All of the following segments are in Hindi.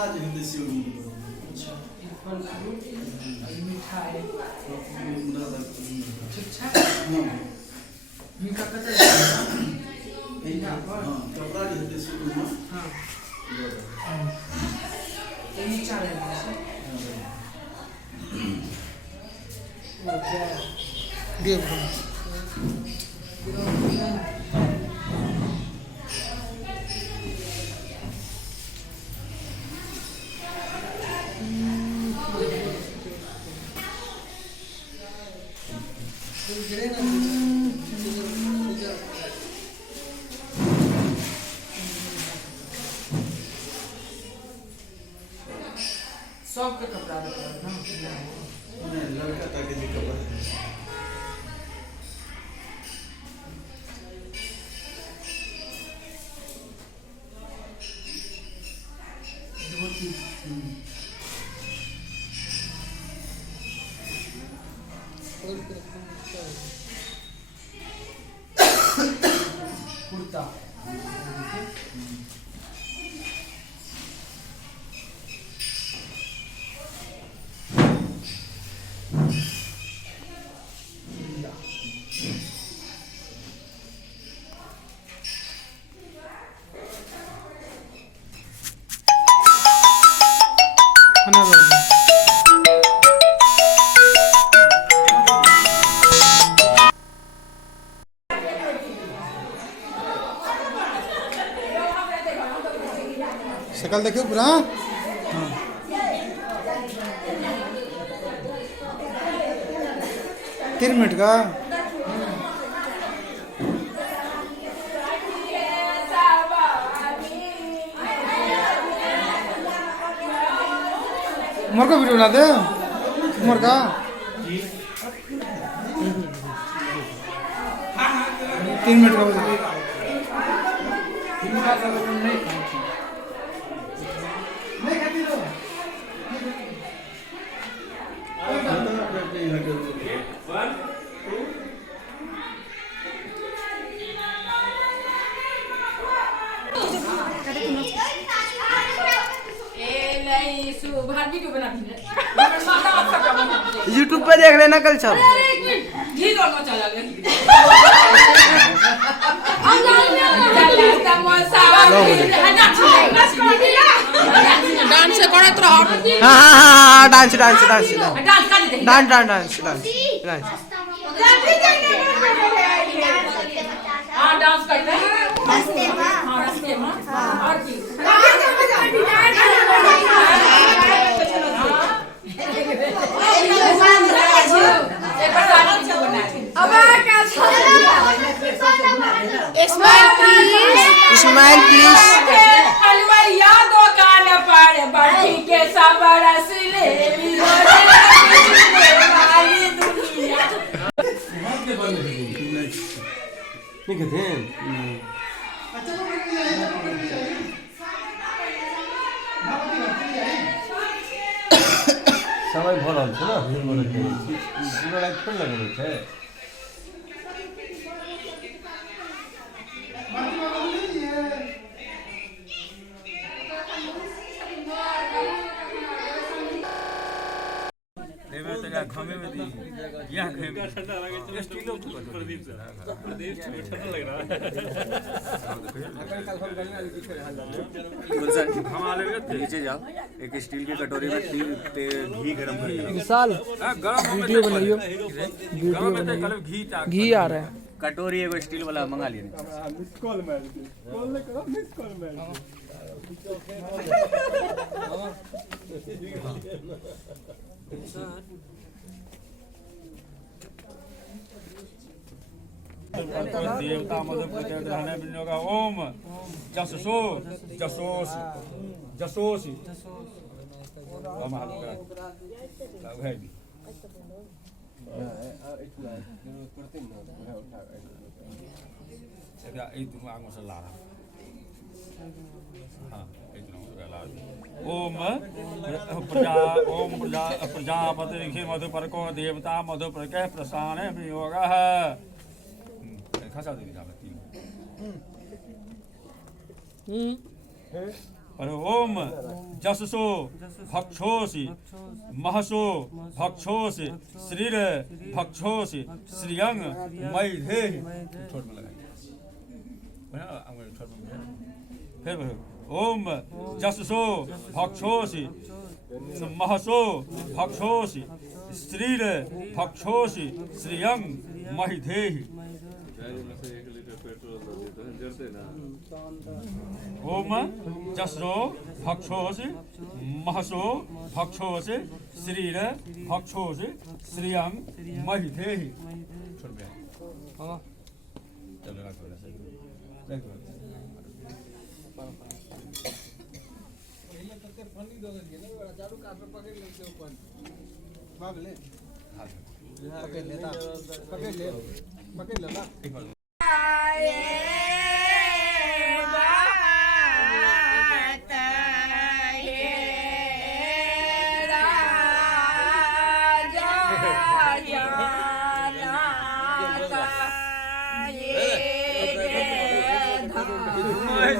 कपड़ा जो होते से अच्छा ये फल फ्रूट ये मीठा है ठीक हां मीठा कतई हां कपड़ा जो होते से हां ये मीठा है देव सबका कपड़ा ना लड़का ताकि जी कपड़ा कुर्ता शकल देखियो पूरा हाँ 3 मिनट का उमर का वीडियो बना दे उमर का 3 मिनट का यूट्यूब पे देख लेना कल सब डांस करत रह हाँ हाँ हाँ dance dance dance dance dance dance dance हां डांस करते हैं रास्ते में और की स्माइल प्लीज अलवरिया दुकान पर बढ़ी के सब रस ले वाली दुनिया नहीं कहते हैं समय भर रहल छै ना फिर बोले के पूरा लाइफ थोड़ी लगल छै देवे तगा खमे में दी यहां खमे ठंडा लगे स्टीलो प्रदीप सर प्रदीप ठंडा लग रहा है हम आ ले नीचे जाओ एक स्टील की कटोरी में घी गरम कर विशाल वीडियो बनाइयो वीडियो बनाइयो घी आ रहा है कटोरी एगो स्टील वाला मंगा लिया मिस कॉल मार दे कॉल करो मिस कॉल मार देवता मधु प्रत्यय विनियोगा ओम जससो जसोस जसोस हम हल्का लग है एकरा ई दिमाग में से ला रहा हां ई दिमाग ला ओम प्रजापति लिखे मधुपर्को देवता मधुपर्कः प्रसान वियोगः खसा दे और ओम जससो भक्षोसि महसो भक्षोसि श्रीर भक्षोसि श्रियंग मैधे छोड़ में लगाइए फिर ओम जससो भक्षोसि महसो भक्षोसि श्रीर भक्षोसि श्रियंग मैधे ओम जसो भक्षोसि महसो भक्षोसि श्रीर भक्षोसि श्रियंग मैधे छोड़ में चलो पकड़ लेता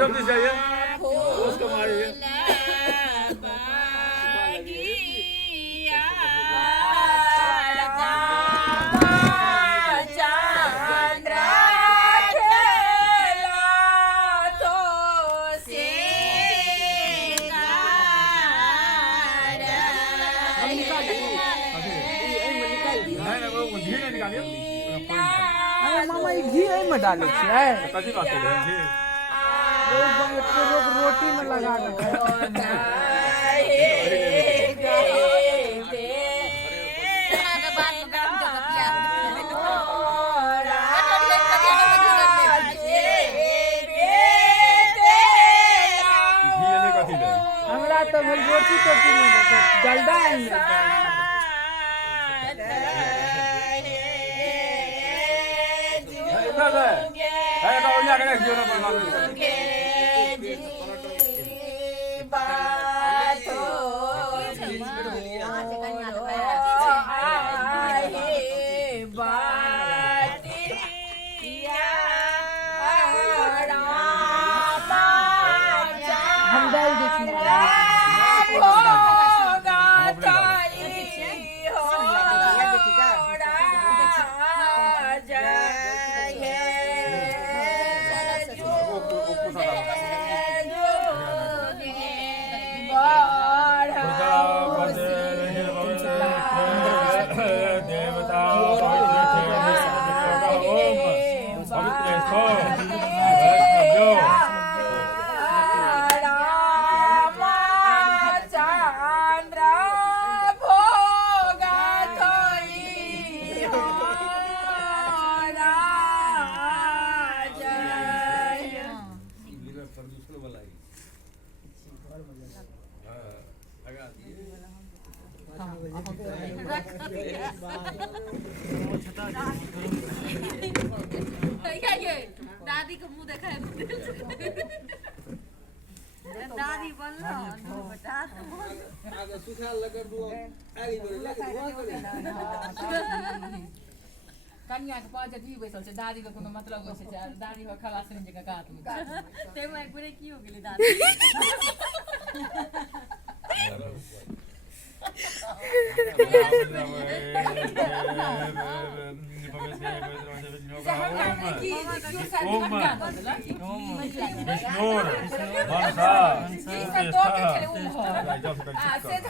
जल्दी चाहिए उसको मारिए मामा ये घी में डाले छियै कथी बात है घी रोटी में लगा हमरा तो रोटी टोटी में डलडा दादी को मुंह देखा है दादी बोल बेटा आगे सुखा लगा दो आगे लगा कन्या के पांच जी बैसल छै दादी के कोनो मतलब होय छै दादी हो खलास नहीं जगह काट में ते मैं पूरे की हो गेली दादी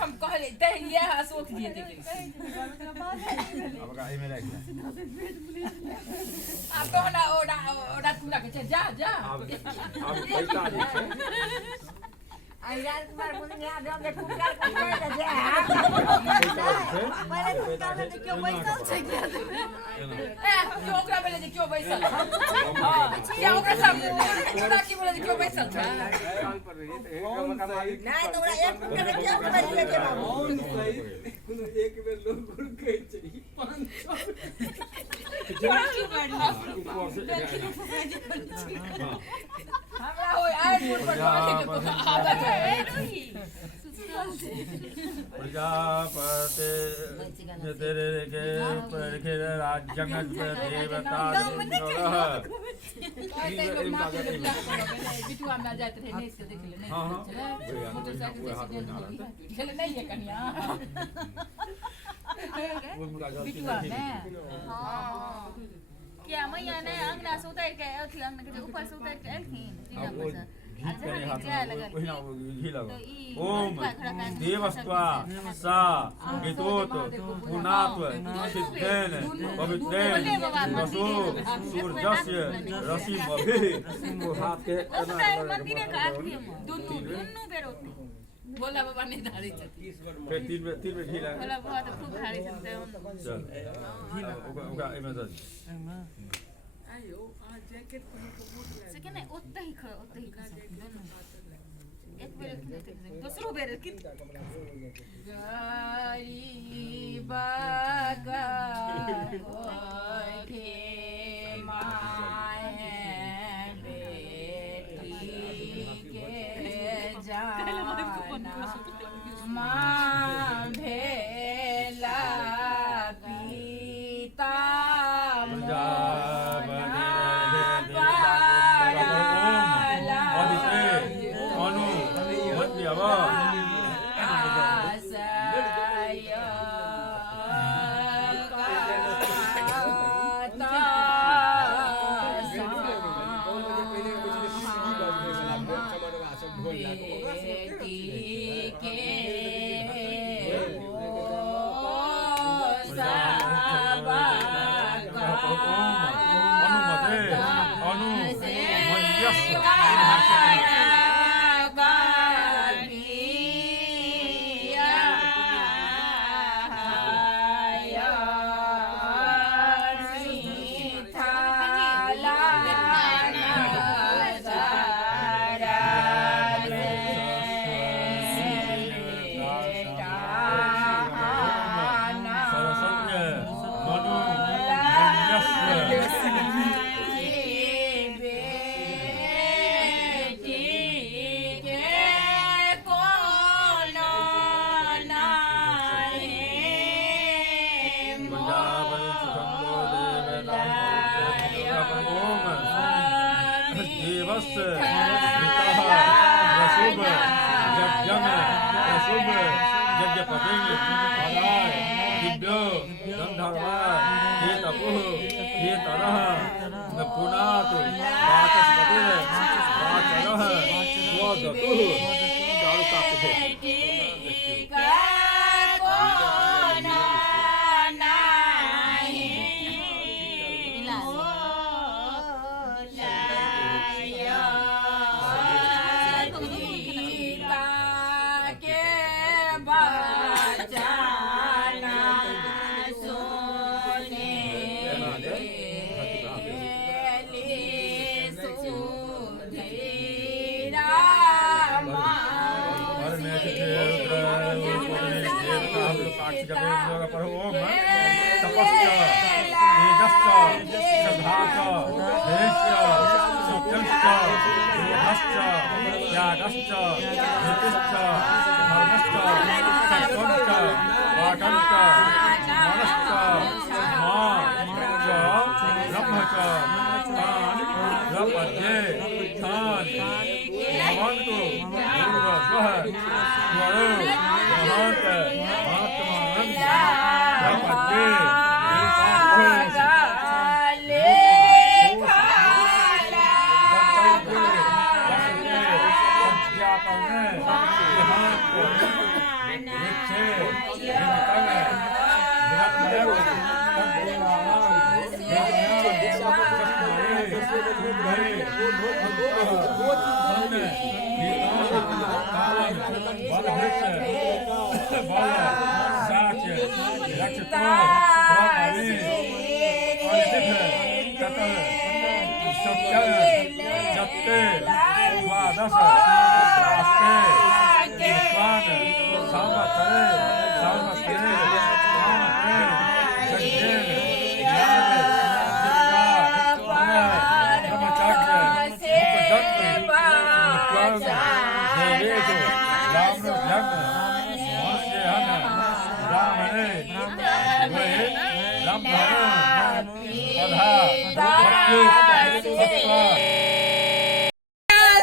हम कहले ये सोच दिए थे अब तो ना ओड़ा तू ना के जा जा रात बार मुझे याद है जब कुकर कर दे पहले कुकर में क्यों बैठल छै क्यों ओकरा बोले जे क्यों बैठल हां या ओकरा सब ओकरा की बोले जे क्यों बैठल छै नहीं तो ओकरा एक कुकर में क्यों बैठल छै बाबू एक बेर लोग गुड़ कहै छै 500 हमरा होय आठ पर आदत है प्रजापते तेरे के परखे राजगत देवता बिटू हम ना जाते थे नहीं से देख ले नहीं मोटरसाइकिल से चले नहीं है कन्या बिटू मैं क्या मैं यहाँ ने अंगना सोता है क्या थी अंगना के ऊपर सोता है क्या थी ओम देवस्त्वा सा गितोत पुनात्व सिद्धेन पवित्रेन वसु सूर्यस्य रश्मिभिः हाथ के मंदिर का आरती दोनों बेरोती बोला बाबा नहीं धारी छथि फिर तीन में ढीला बोला बहुत खूब धारी छथि चल ओका एमे दस आयो आ जैकेट पहन के बूट से के नहीं ओते ही दोनों एक बेर दूसरो बेर कि गरीबगा ओठे माए बेटी के जाना माँ भेला पिता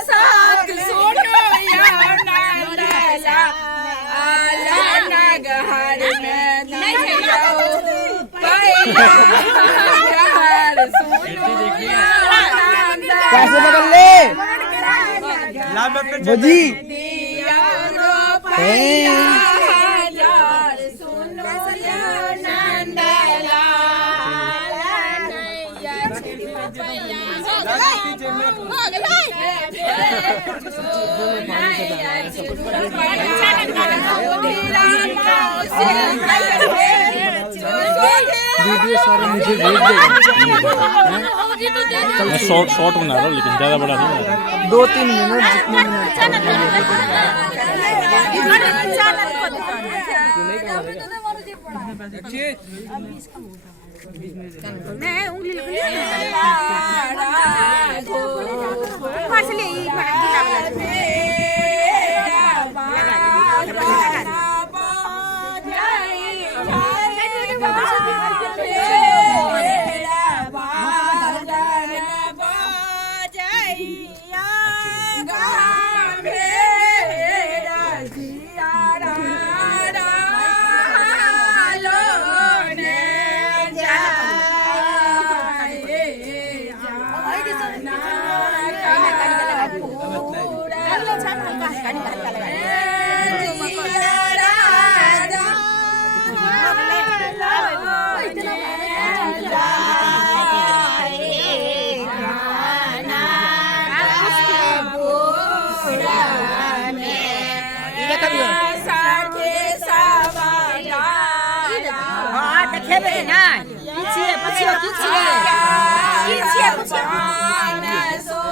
साथ सोनो या नंदला आला नगहर में नहीं जाओ पहिला नगहर सोनो या नंदला कैसे बगल ले बजी दिया रो पहिला हजार सोनो या नंदला वीडियो सारे मुझे भेज दे शॉर्ट शॉर्ट बना रहा हूँ लेकिन ज्यादा बड़ा नहीं बना रहा। 2-3 मिनट जितने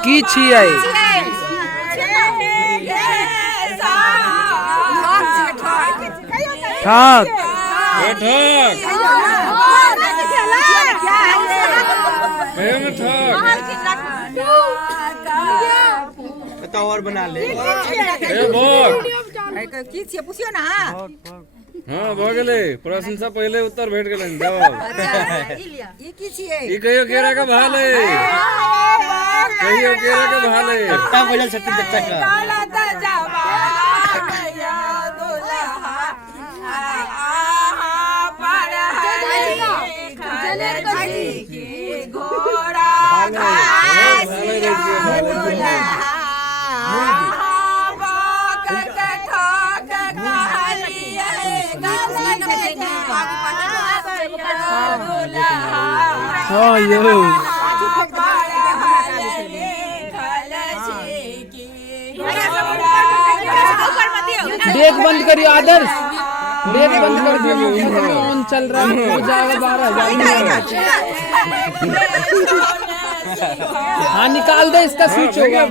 की छियै ठाक और बना ले पूछियो ना हाँ भ गेलै प्रशंसा पहले उत्तर भेट गेलै जाओ ई की छियै ई कहियो केरा का भाले कहियो केरा का भाले चट्टा बजल छत्ती चट्टा का काला त जवा या दुल्हा आहा पर चले की घोड़ा भाले दुल्हा हाँ यो डेक बंद करियो आदर्श डेक बंद कर दियो ऑन चल रहा है हो जाएगा 12,000 हाँ निकाल दे इसका स्विच होगा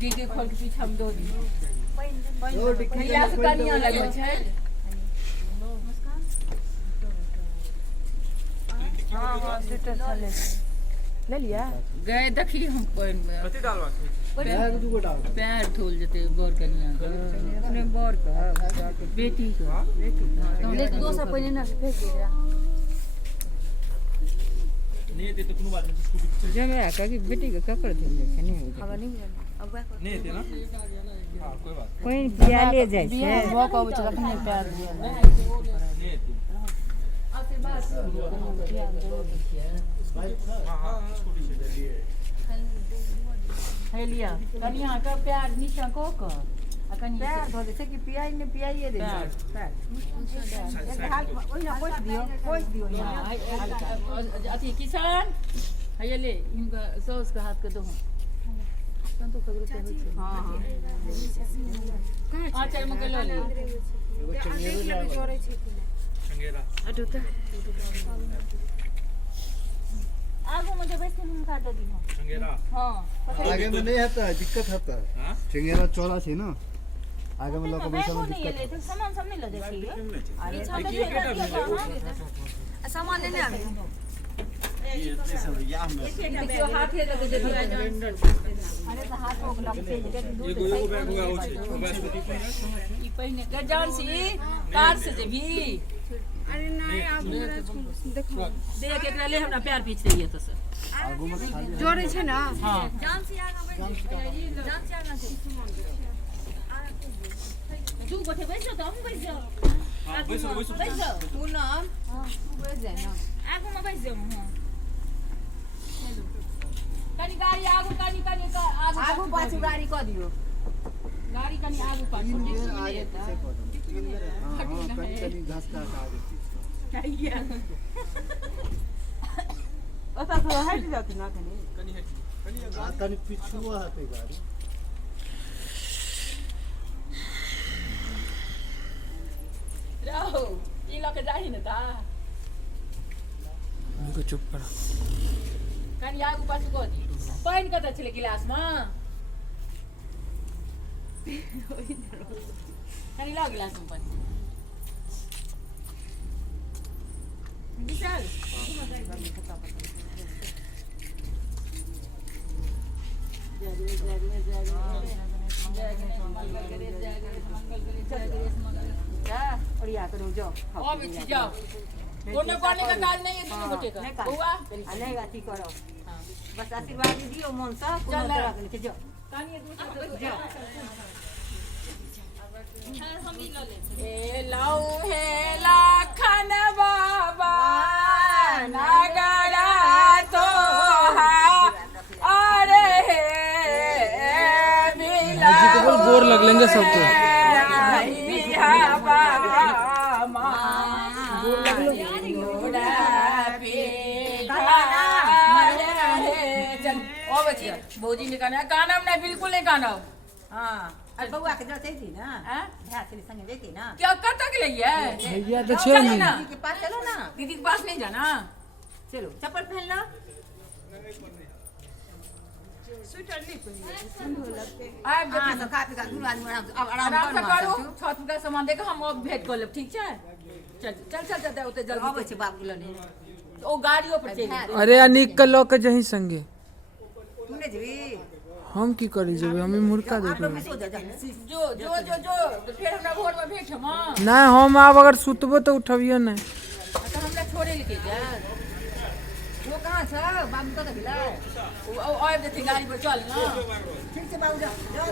डिग्गी खोल के पीछा में दो दी भैया से कनिया लगे छै हां स्वेटर चले ले लिया गए देखी हम कोइन में कथी डालवा पैर धोल जते बोर कनिया अपने बोर का बेटी का ले तो 200 पहले ना भेज दे रहा नहीं ते तो कोनो बात नहीं स्कूटी जगह का कि बेटी का कपड़ धोल जाए नहीं खबर नहीं अब नहीं ते ना हां कोई बात कोई बिया ले जाए छै वो कहू छ अपने पैर दिया नहीं ते आशीर्वाद हां स्कूटी से है लिया कनिया का प्यार नीचा को का कनिया प्यार धो दे छै कि पियाई ने पियाइए दे पैर एक हाथ ओइ ना पोछ दियो अथी किसान है ले इनका सौस का हाथ के दो हम तो कगरो तो होय छै हां हां आचर में के लो ले संगेरा अटुता आगो मुझे वैसे हम काट दी हां संगेरा हां आगे में नहीं आता है, दिक्कत आता है। हां चंगेरा चौड़ा थी ना आगे में लोग बैठा में नहीं दिक्कत ले तो सामान सब नहीं ले देखिए अरे सामान लेने आ ये सब या में देखियो हाथ है लगे जदी अरे तो हाथ को लगते जे ये गोयो बैग होगा हो छै मोबाइल स्कूटी पे ई पहिने गजान सी कार से जेबी अरे नहीं आप देखो देख एकरा ले हमरा पैर पीछ रही है तो से जोड़े छै ना हां जान से आगा छै तू बैठे बैठ जा हम बैठ जा हां बैसो बैठ जा तू नाम तू बैठ जा ना आगू में बैठ जा हां कनी गाड़ी आगू कनी का आगू पाछू गाड़ी क दियो गाड़ी कनी आगू पाछू आगे पीछे को हां कहीं घास का आगे चाहिए ओता तो हट जाती ना कनी कहीं पिछुआ है गाड़ी रहो ई लके जाही न ता मुझे चुप कर कनी आगू पाछू क दी पानी कत छले गिलास में कनी ला गिलास में पानी विशाल बढ़िया करो जाओ अब इच्छी जाओ कोने कोने का काज नहीं है तीनों बच्चे का बुआ नहीं अथी करो बस आशीर्वाद दियो मन से कोनो तरह के नहीं जाओ कानी दूसरा जाओ ए लाऊ है लाखन बाबा नगरा तो अरे बिला जी को बोल बोर लग लेंगे सबको भौजी ने गाना गाना नहीं बिल्कुल नहीं गाना हां अरे बउआ के जते थी ना हैं भैया से संगे देती ना क्या कब तक लिए भैया तो छे नहीं दीदी के पास चलो ना दीदी के पास नहीं जाना चलो चप्पल पहन लो आए हां तो खा पी का दूर आदमी आराम आराम से करो करो छत का सामान देके हम अब भेंट कर लेब ठीक है चल चल चल चल ओते अब जल्दी छै बाप गुलो ने ओ गाड़ियों पर चल अरे अनिक के लोग के जही संगे तूने जीवी हम की करी जेबे हमें मुर्का देख आप लोग सो जा जो जो जो जो तो फिर हमरा घर में भेंट हम नहीं हम आब अगर सुतबो तो उठबियो नहीं तो हमरा छोड़े लेके जा वो कहां छ बाबू तो भिला ओ आब देती गाड़ी पर चल ना ठीक छै बाबू जाओ जाओ